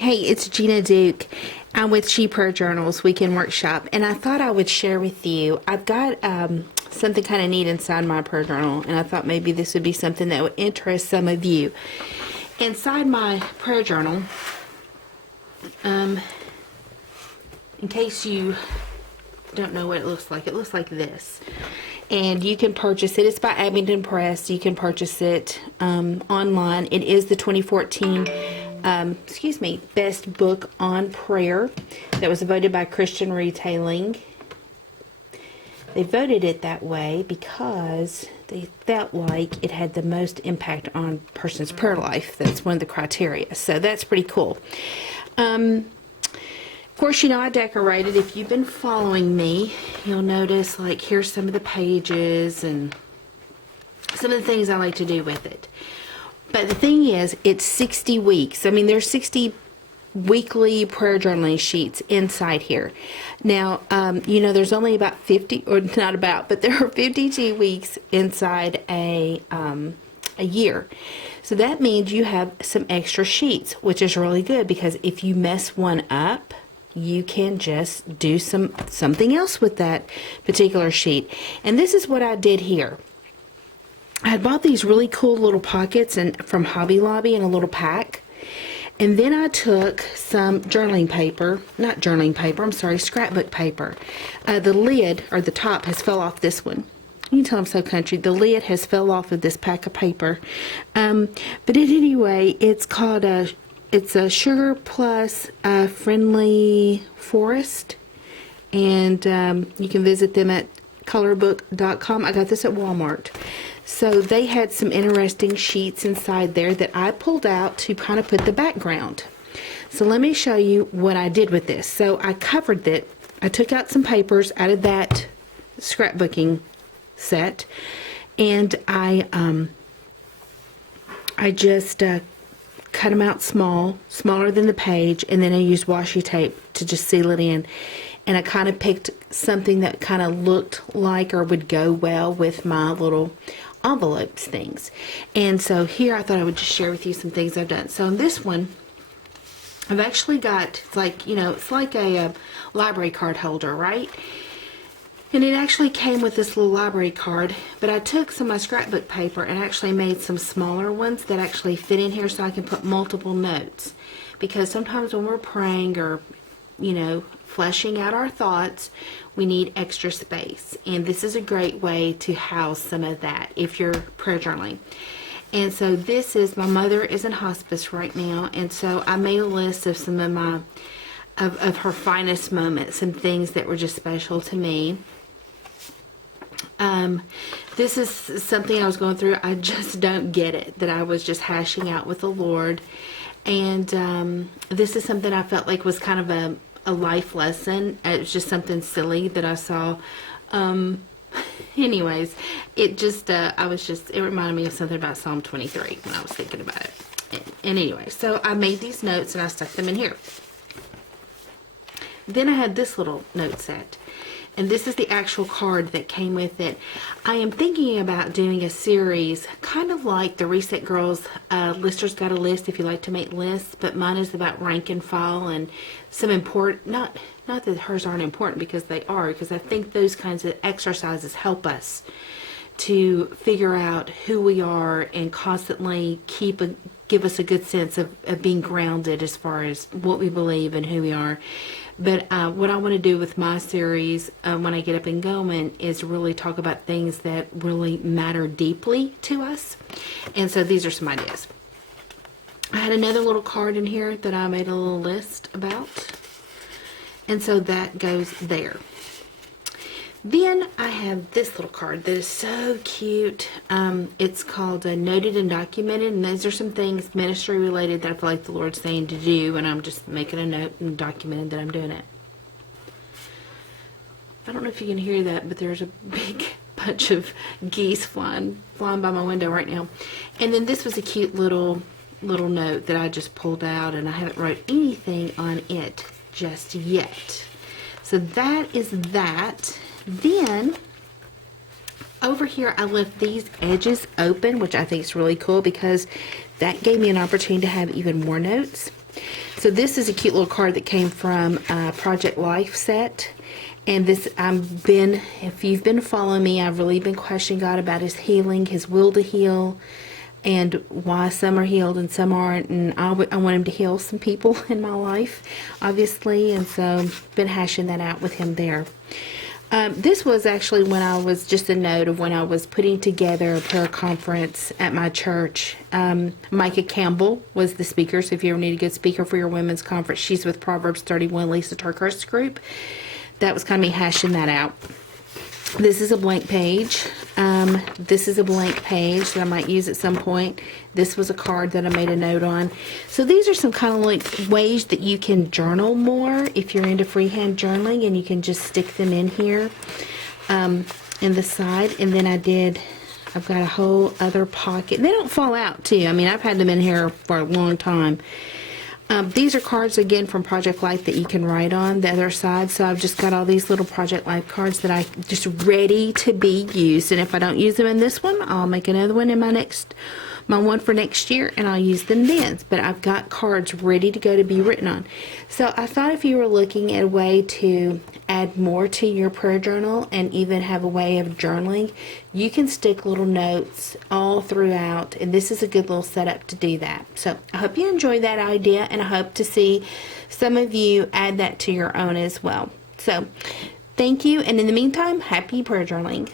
Hey, it's Gina Duke. I'm with She Prayer Journals Weekend Workshop, and I thought I would share with you. I've got something kind of neat inside my prayer journal, and I thought maybe this would be something that would interest some of you. Inside my prayer journal, in case you don't know what it looks like this. And you can purchase it. It's by Abingdon Press. You can purchase it online. It is the 2014 Best Book on Prayer that was voted by Christian Retailing. They voted it that way because they felt like it had the most impact on a person's prayer life. That's one of the criteria. So that's pretty cool. Of course, I decorated. If you've been following me, you'll notice, like, here's some of the pages and some of the things I like to do with it. But the thing is, it's 60 weeks. I mean, there's 60 weekly prayer journaling sheets inside here. Now, there's only about 50, or not about, but there are 52 weeks inside a year. So that means you have some extra sheets, which is really good because if you mess one up, you can just do something else with that particular sheet. And this is what I did here. I had bought these really cool little pockets from Hobby Lobby in a little pack. And then I took some scrapbook paper. The lid, or the top, has fell off this one. You can tell I'm so country. The lid has fell off of this pack of paper. But anyway, it's called it's a Sugar Plus Friendly Forest. And you can visit them at colorbook.com. I got this at Walmart. So they had some interesting sheets inside there that I pulled out to kind of put the background. So let me show you what I did with this. So I covered it. I took out some papers out of that scrapbooking set, and I just cut them out smaller than the page, and then I used washi tape to just seal it in. And I kind of picked something that kind of looked like or would go well with my little envelopes things. And so here I thought I would just share with you some things I've done. So in this one, I've actually got, it's like a library card holder, right? And it actually came with this little library card, but I took some of my scrapbook paper and actually made some smaller ones that actually fit in here so I can put multiple notes. Because sometimes when we're praying or, fleshing out our thoughts, we need extra space. And this is a great way to house some of that if you're prayer journaling. And so my mother is in hospice right now, and so I made a list of some of of her finest moments, some things that were just special to me. This is something I was going through. I just don't get it, that I was just hashing out with the Lord. And this is something I felt like was kind of a life lesson. It was just something silly that I saw. Anyways, it reminded me of something about Psalm 23 when I was thinking about it. And anyway, so I made these notes and I stuck them in here. Then I had this little note set. And this is the actual card that came with it. I am thinking about doing a series, kind of like the Reset Girls Lister's Got a List, if you like to make lists, but mine is about rank and file and some important, not that hers aren't important, because they are, because I think those kinds of exercises help us to figure out who we are and constantly give us a good sense of being grounded as far as what we believe and who we are. But what I want to do with my series when I get up and going is really talk about things that really matter deeply to us. And so these are some ideas. I had another little card in here that I made a little list about. And so that goes there. Then I have this little card that is so cute. It's called Noted and Documented, and those are some things ministry related that I feel like the Lord's saying to do, and I'm just making a note and documenting that I'm doing it. I don't know if you can hear that, but there's a big bunch of geese flying by my window right now. And then this was a cute little note that I just pulled out, and I haven't wrote anything on it just yet. So that is that. Then over here I left these edges open, which I think is really cool because that gave me an opportunity to have even more notes. So this is a cute little card that came from Project Life set. And this, if you've been following me, I've really been questioning God about His healing, His will to heal, and why some are healed and some aren't. And I want Him to heal some people in my life, obviously. And so been hashing that out with Him there. This was actually when I was just a note of when I was putting together a prayer conference at my church. Micah Campbell was the speaker, so if you ever need a good speaker for your women's conference, she's with Proverbs 31, Lisa Turkhurst's group. That was kind of me hashing that out. This is a blank page. This is a blank page that I might use at some point. This was a card that I made a note on. So these are some kind of like ways that you can journal more if you're into freehand journaling, and you can just stick them in here in the side. And then I've got a whole other pocket. They don't fall out too. I mean, I've had them in here for a long time. These are cards, again, from Project Life that you can write on the other side. So I've just got all these little Project Life cards that I just ready to be used. And if I don't use them in this one, I'll make another one in my one for next year, and I'll use them then. But I've got cards ready to go to be written on. So I thought if you were looking at a way to add more to your prayer journal and even have a way of journaling, you can stick little notes all throughout, and this is a good little setup to do that. So I hope you enjoy that idea, and I hope to see some of you add that to your own as well. So thank you, and in the meantime, happy prayer journaling.